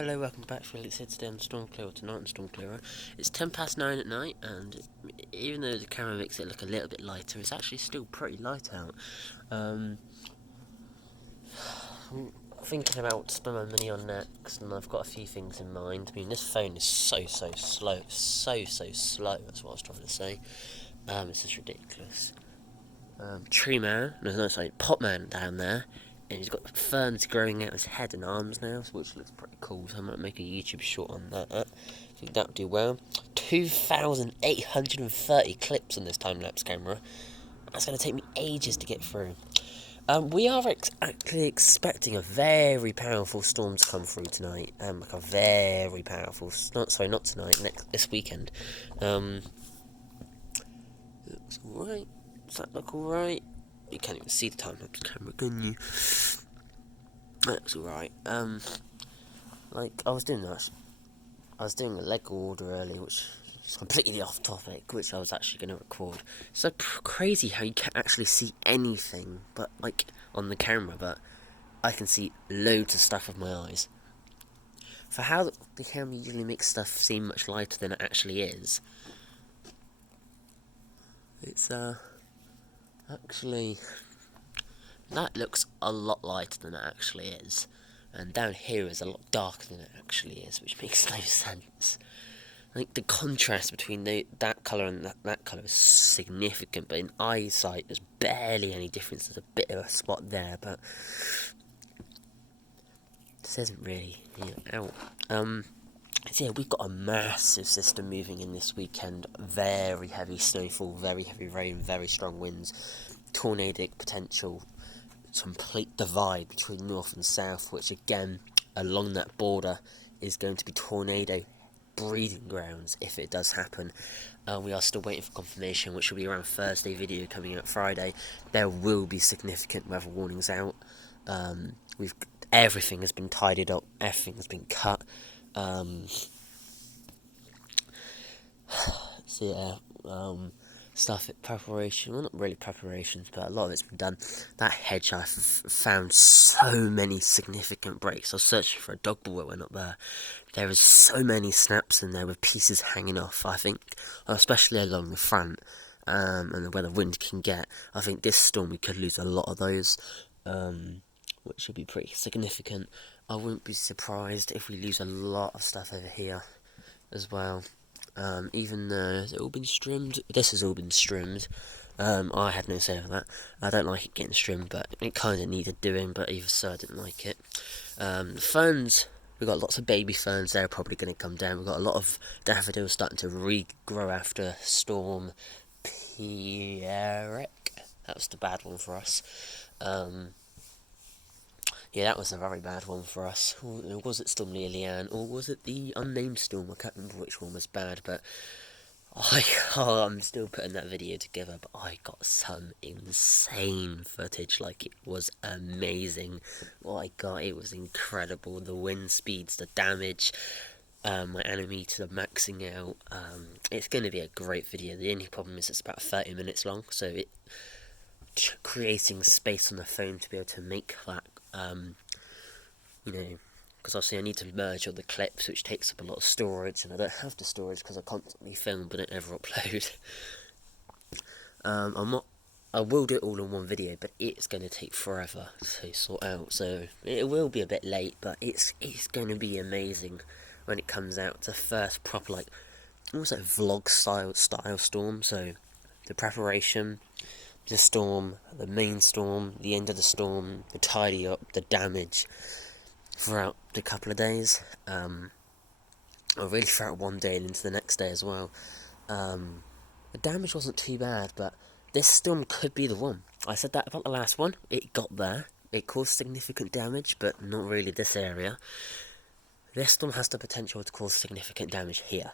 Hello, welcome back. Felix here today on Storm Clearer, tonight on Storm Clearer. It's 9:10 at night, and even though the camera makes it look a little bit lighter, it's actually still pretty light out. I'm thinking about to spend my money on next, and I've got a few things in mind. I mean, this phone is so slow, so slow, that's what I was trying to say. It's just ridiculous. Tree Man, Pot Man down there, and he's got ferns growing out his head and arms now, which looks pretty cool, so I might make a YouTube short on that. I think that would do well. 2,830 clips on this time-lapse camera. That's going to take me ages to get through. We are actually expecting a very powerful storm to come through tonight. Like a very powerful, not tonight, this weekend. Looks alright. Does that look alright? You can't even see the time-lapse camera, can you? That's alright. Like, I was doing a Lego order earlier, which is completely off topic, which I was actually going to record. It's so crazy how you can't actually see anything, but, like, on the camera, but I can see loads of stuff with my eyes. For how the camera usually makes stuff seem much lighter than it actually is, it's, actually, that looks a lot lighter than it actually is, and down here is a lot darker than it actually is, which makes no sense. Like, the contrast between that colour and that colour is significant, but in eyesight there's barely any difference. There's a bit of a spot there, but this isn't really out. So yeah, we've got a massive system moving in this weekend. Very heavy snowfall, very heavy rain, very strong winds, tornadic potential, complete divide between north and south, which again, along that border, is going to be tornado breeding grounds if it does happen. We are still waiting for confirmation, which will be around Thursday video coming out Friday. There will be significant weather warnings out. Everything has been tidied up, everything has been cut. Stuff at preparation, well, not really preparations, but a lot of it's been done. That hedge, I've found so many significant breaks. I was searching for a dog ball that went up there. There was so many snaps in there with pieces hanging off, I think, especially along the front, and where the wind can get. I think this storm we could lose a lot of those, which would be pretty significant. I wouldn't be surprised if we lose a lot of stuff over here as well. Even though it's all been trimmed. This has all been trimmed. I had no say over that. I don't like it getting trimmed, but it kind of needed doing, but even so I didn't like it. The ferns, we've got lots of baby ferns, they're probably going to come down. We've got a lot of daffodils starting to regrow after Storm Pierre. That was the bad one for us. Yeah, that was a very bad one for us. Was it Storm Lilian, or was it the unnamed storm? I can't remember which one was bad, but I'm still putting that video together, but I got some insane footage. Like, it was amazing. What I got, it was incredible. The wind speeds, the damage, my animator maxing out. It's going to be a great video. The only problem is it's about 30 minutes long, so creating space on the phone to be able to make that, because obviously I need to merge all the clips, which takes up a lot of storage, and I don't have the storage because I constantly film but don't ever upload. I will do it all in one video, but it's going to take forever to sort out, so it will be a bit late, but it's going to be amazing when it comes out. It's the first proper, like, almost like vlog style storm. So the preparation, the storm, the main storm, the end of the storm, the tidy up, the damage throughout the couple of days, or really throughout one day and into the next day as well. The damage wasn't too bad, but this storm could be the one. I said that about the last one. It got there. It caused significant damage, but not really this area. This storm has the potential to cause significant damage here.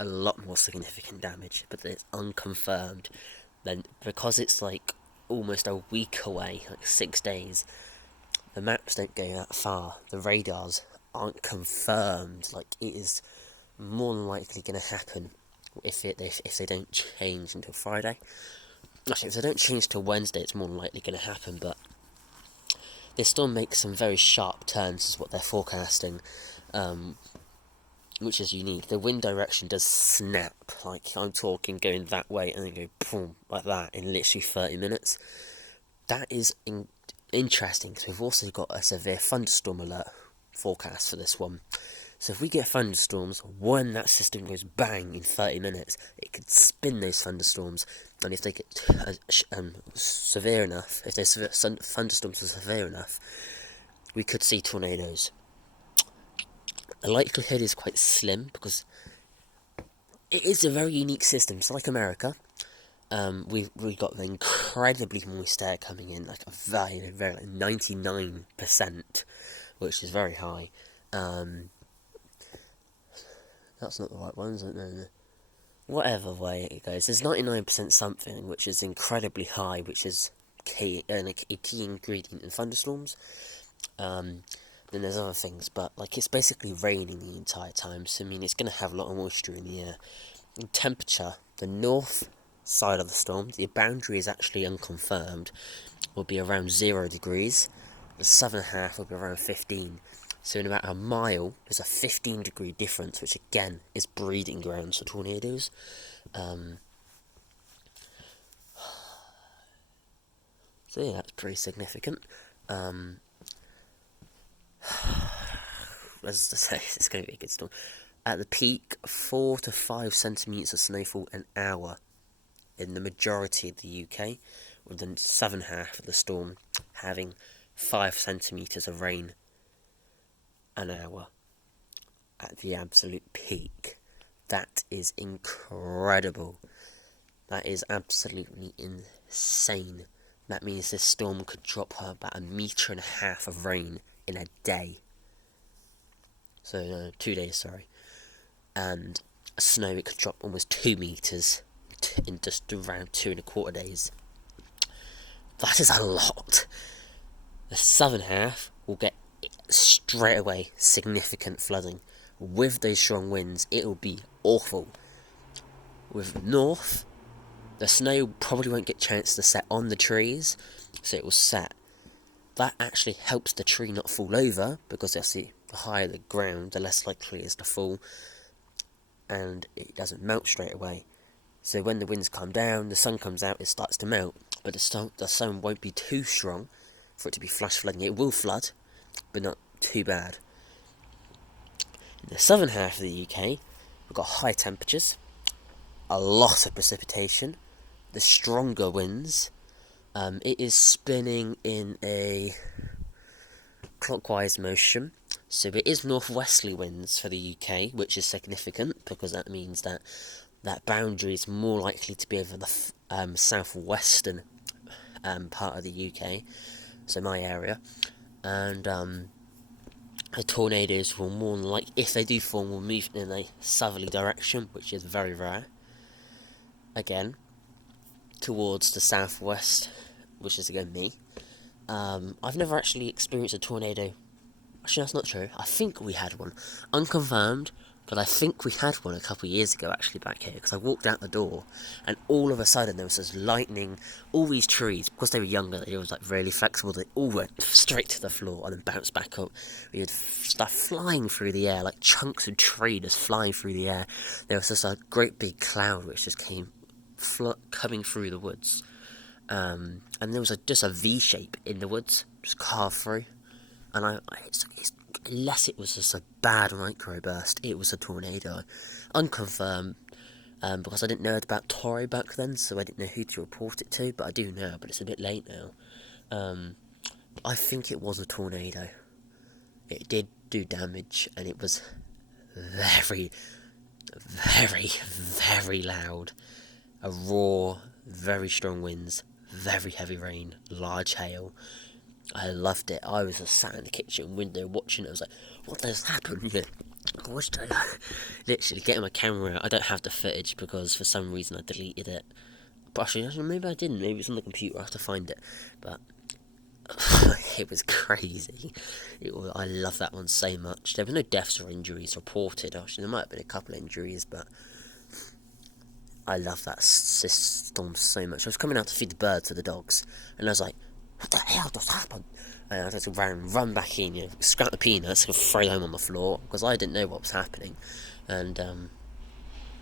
A lot more significant damage, but it's unconfirmed. Then, because it's like almost a week away, like 6 days, the maps don't go that far. The radars aren't confirmed. Like, it is more than likely going to happen if they don't change until Friday. Actually, if they don't change till Wednesday, it's more than likely going to happen. But This storm makes some very sharp turns, is what they're forecasting, which is unique. The wind direction does snap, like I'm talking going that way and then go boom, like that in literally 30 minutes. That is interesting, because we've also got a severe thunderstorm alert forecast for this one. So if we get thunderstorms, when that system goes bang in 30 minutes, it could spin those thunderstorms, and if they get severe enough, if those thunderstorms are severe enough, we could see tornadoes. The likelihood is quite slim, because it is a very unique system. It's like America. We've got the incredibly moist air coming in, like a very, very, like 99%, which is very high. That's not the right one, is it? No. Whatever way it goes, there's 99% something, which is incredibly high, which is key, like a key ingredient in thunderstorms. Then there's other things, but like it's basically raining the entire time, so I mean it's going to have a lot of moisture in the air. In temperature, the north side of the storm, the boundary is actually unconfirmed, will be around 0 degrees. The southern half will be around 15. So in about a mile, there's a 15-degree difference, which again is breeding grounds for tornadoes. So yeah, that's pretty significant. As I say, it's going to be a good storm. At the peak, 4 to 5 centimetres of snowfall an hour in the majority of the UK, with the southern half of the storm having 5 centimetres of rain an hour at the absolute peak. That is incredible. That is absolutely insane. That means this storm could drop her about 1.5 meters of rain in a day. So, no, 2 days, sorry. And snow, it could drop almost 2 meters in just around 2.25 days. That is a lot. The southern half will get straight away significant flooding. With those strong winds, it'll be awful. With north, the snow probably won't get a chance to set on the trees, so it will set. That actually helps the tree not fall over, because the higher the ground, the less likely it is to fall, and it doesn't melt straight away. So when the winds calm down, the sun comes out, it starts to melt, but the sun won't be too strong for it to be flash flooding. It will flood, but not too bad. In the southern half of the UK, we've got high temperatures, a lot of precipitation, the stronger winds. It is spinning in a clockwise motion, so it is northwesterly winds for the UK, which is significant, because that means that boundary is more likely to be over the southwestern part of the UK, so my area. And the tornadoes will more like, if they do form, will move in a southerly direction, which is very rare. Again, towards the southwest, which is again me. I've never actually experienced a tornado. Actually, that's not true. I think we had one. Unconfirmed, but I think we had one a couple of years ago, actually, back here, because I walked out the door, and all of a sudden there was this lightning. All these trees, because they were younger, they were like really flexible, they all went straight to the floor and then bounced back up. We had stuff flying through the air, like chunks of tree just flying through the air. There was just a great big cloud which just came coming through the woods. And there was just a V shape in the woods, just carved through. And unless it was just a bad microburst, it was a tornado. Unconfirmed, because I didn't know about Torre back then, so I didn't know who to report it to, but I do now, but it's a bit late now. I think it was a tornado. It did do damage, and it was very, very, very loud. A roar, very strong winds, very heavy rain, large hail. I loved it. I was just sat in the kitchen window watching it. I was like, what has happened? Yeah. Literally getting my camera out. I don't have the footage because for some reason I deleted it. But actually, maybe I didn't. Maybe it's on the computer. I have to find it. But it was crazy. I love that one so much. There were no deaths or injuries reported. Actually, there might have been a couple of injuries, but I love that storm so much. I was coming out to feed the birds to the dogs, and I was like, what the hell just happened? And I had to run back in, scrap the peanuts and throw them on the floor, because I didn't know what was happening. And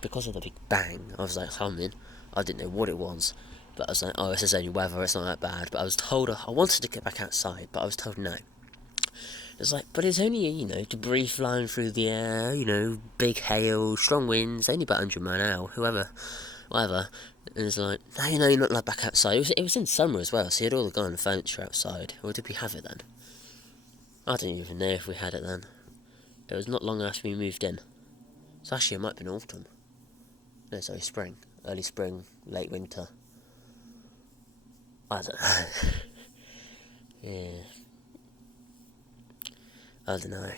because of the big bang, I was like humming. I didn't know what it was, but I was like, oh, this is only weather, it's not that bad. But I was told, I wanted to get back outside, but I was told no. It's like, but it's only, debris flying through the air, big hail, strong winds, only about 100 miles an hour, whatever. And it's like, no, you're not allowed back outside. It was in summer as well, so you had all the garden furniture outside. Or did we have it then? I don't even know if we had it then. It was not long after we moved in. So actually, it might have been autumn. No, sorry, spring. Early spring, late winter. I don't know. Yeah. I don't know.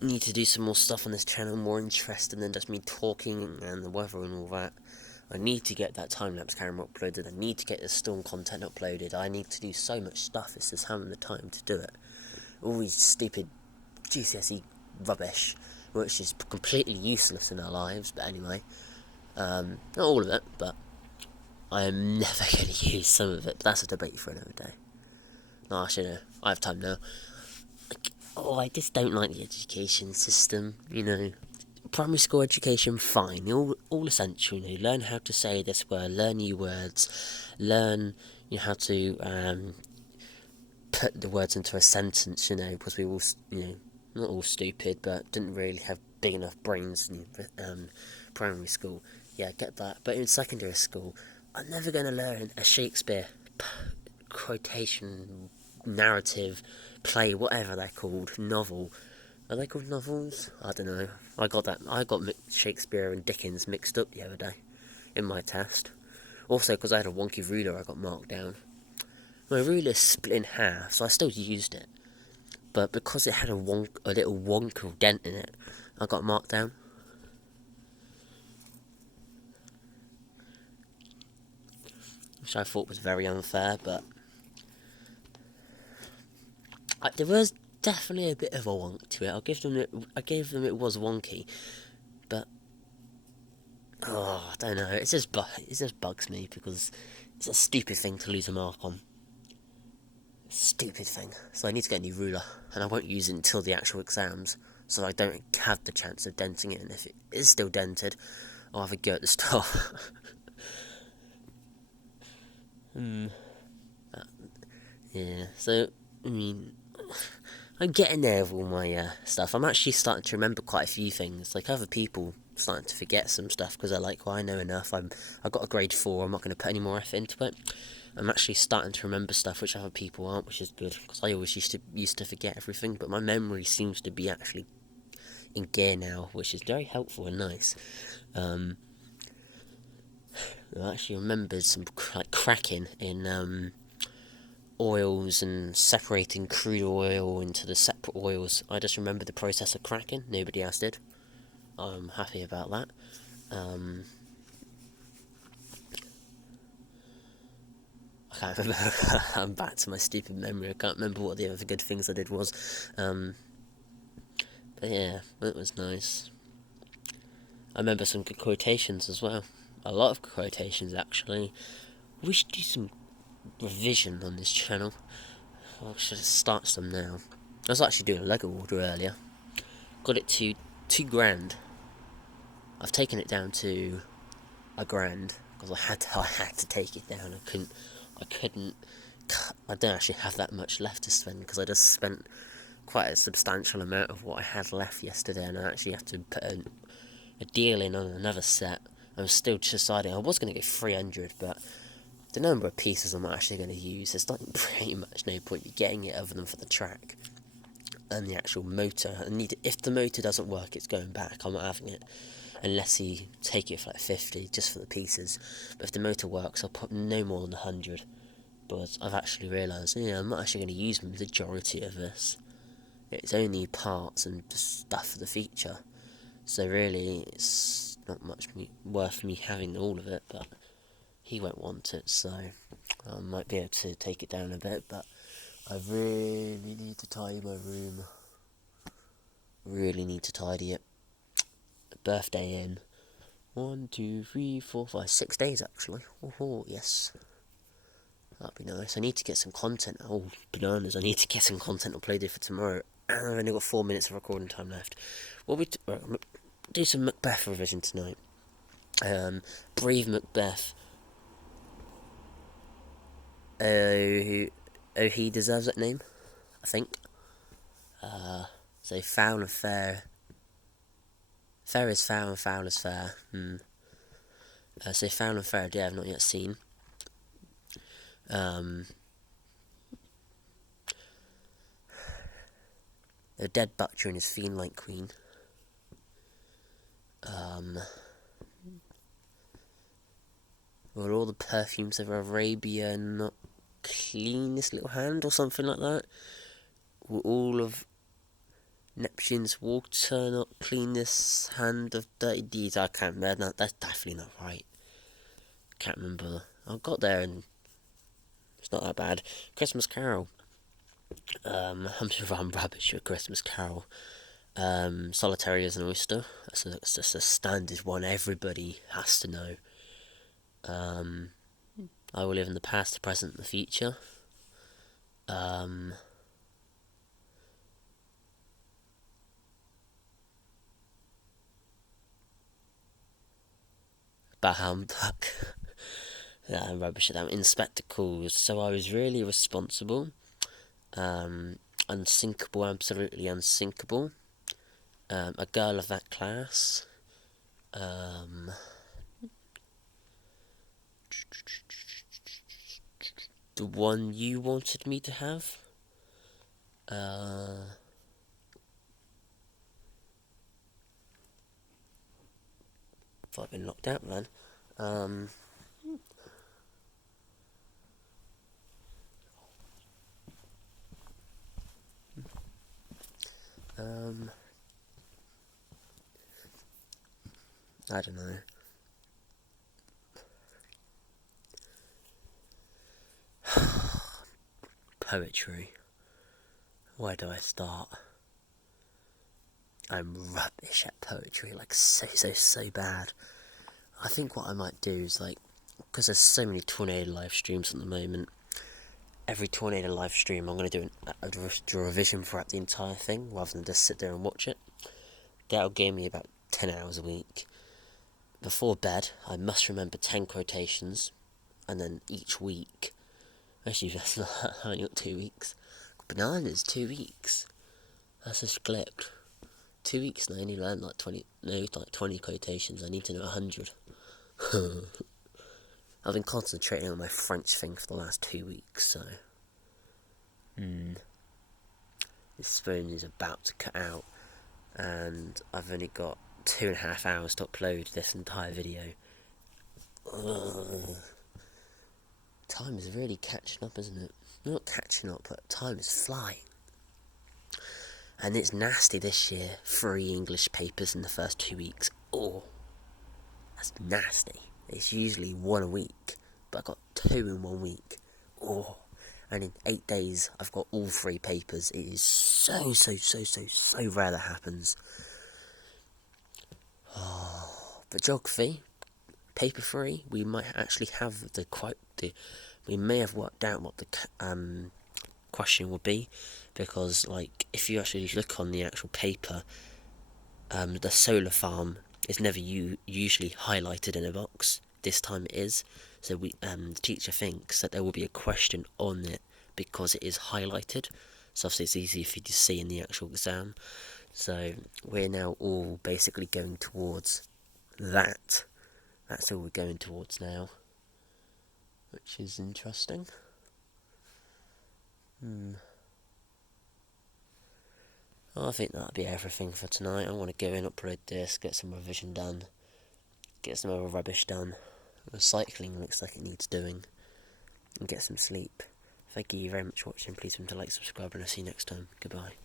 Need to do some more stuff on this channel, more interesting than just me talking and the weather and all that. I need to get that time-lapse camera uploaded, I need to get the storm content uploaded, I need to do so much stuff, it's just having the time to do it. All these stupid GCSE rubbish, which is completely useless in our lives, but anyway. Not all of it, but I am never going to use some of it, but that's a debate for another day. No, actually, no, I have time now. I just don't like the education system, Primary school education, fine, all essential, learn how to say this word, learn new words, learn how to put the words into a sentence, because we all, not all stupid, but didn't really have big enough brains in primary school. Yeah, I get that, but in secondary school, I'm never going to learn a Shakespeare quotation, narrative, play, whatever they're called, novel. Are they called novels? I don't know. I got Shakespeare and Dickens mixed up the other day in my test. Also, because I had a wonky ruler, I got marked down. My ruler split in half, so I still used it. But because it had a little wonky dent in it, I got marked down. Which I thought was very unfair, but there was definitely a bit of a wonk to it. I gave them it was wonky, but I don't know. It just bugs me because it's a stupid thing to lose a mark on. Stupid thing. So I need to get a new ruler, and I won't use it until the actual exams, so I don't have the chance of denting it. And if it is still dented, I'll have a go at the start. Yeah. So I'm getting there with all my stuff. I'm actually starting to remember quite a few things. Like other people starting to forget some stuff because they're like, well, I know enough. I got a grade 4. I'm not going to put any more effort into it. I'm actually starting to remember stuff which other people aren't, which is good because I always used to forget everything. But my memory seems to be actually in gear now, which is very helpful and nice. I actually remembered some cracking in oils and separating crude oil into the separate oils. I just remember the process of cracking. Nobody else did. I'm happy about that. I can't remember. I'm back to my stupid memory. I can't remember what the other good things I did was. But yeah, it was nice. I remember some good quotations as well. A lot of quotations, actually. We should do some revision on this channel. I should start some now. I was actually doing a Lego order earlier. Got it to £2,000. I've taken it down to £1,000 because I had to take it down. I don't actually have that much left to spend because I just spent quite a substantial amount of what I had left yesterday, and I actually have to put a deal in on another set. I'm still deciding. I was going to go 300, but the number of pieces I'm actually going to use, there's like pretty much no point in getting it other than for the track and the actual motor. If the motor doesn't work, it's going back. I'm not having it unless he take it for like 50 just for the pieces. But if the motor works, I'll put no more than 100. But I've actually realised, I'm not actually going to use the majority of this. It's only parts and stuff for the feature. So really, it's not much worth me having all of it, but he won't want it, so I might be able to take it down a bit, but I really need to tidy my room. Really need to tidy it. Birthday in, 1, 2, 3, 4, 5, 6 days actually. Oh, yes. That'd be nice. I need to get some content. Oh, bananas. I need to get some content uploaded for tomorrow. And I've only got 4 minutes of recording time left. Do some Macbeth revision tonight. Brave Macbeth. He deserves that name, I think. So foul and fair. Fair is foul and foul is fair. So foul and fair, I've not yet seen. The dead butcher and his fiend-like queen. Were all the perfumes of Arabia not cleanest little hand or something like that? Were all of Neptune's water not cleanest hand of dirty deeds? I can't remember. No, that's definitely not right. Can't remember. I got there and it's not that bad. Christmas Carol. I'm sure I'm rubbish with Christmas Carol. Solitary as an oyster. That's just a standard one everybody has to know. I will live in the past, the present, and the future. Humbug. Yeah, I'm rubbish at that. In spectacles. So I was really responsible. Unsinkable, absolutely unsinkable. A girl of that class. The one you wanted me to have. Have I been locked out, man? I don't know. Poetry. Where do I start? I'm rubbish at poetry, like so bad. I think what I might do is because there's so many Tornado live streams at the moment, every Tornado live stream I'm going to do a revision throughout the entire thing, rather than just sit there and watch it. That'll give me about 10 hours a week. Before bed, I must remember 10 quotations, and then each week, actually that's not, I only got 2 weeks. Bananas, 2 weeks. That's just clipped. 2 weeks and I only learned 20 quotations. I need to know 100. I've been concentrating on my French thing for the last 2 weeks, so... This phone is about to cut out, and I've only got 2.5 hours to upload this entire video. Time is really catching up, isn't it? Not catching up, but time is flying. And it's nasty this year. 3 English papers in the first 2 weeks. Oh, that's nasty. It's usually 1 a week, but I got 2 in 1 week. Oh, and in 8 days, I've got all 3 papers. It is so rare that happens. Oh, but geography, paper 3, we might actually have we may have worked out what the question would be, because if you actually look on the actual paper, the solar farm is never usually highlighted in a box. This time it is, so the teacher thinks that there will be a question on it because it is highlighted, so obviously it's easier for you to see in the actual exam. So we're now all basically going towards that. That's all we're going towards now, which is interesting. I think that'll be everything for tonight. I want to go and upload this, get some revision done, get some other rubbish done. Recycling looks like it needs doing, and get some sleep. Thank you very much for watching. Please remember to like, subscribe, and I'll see you next time. Goodbye.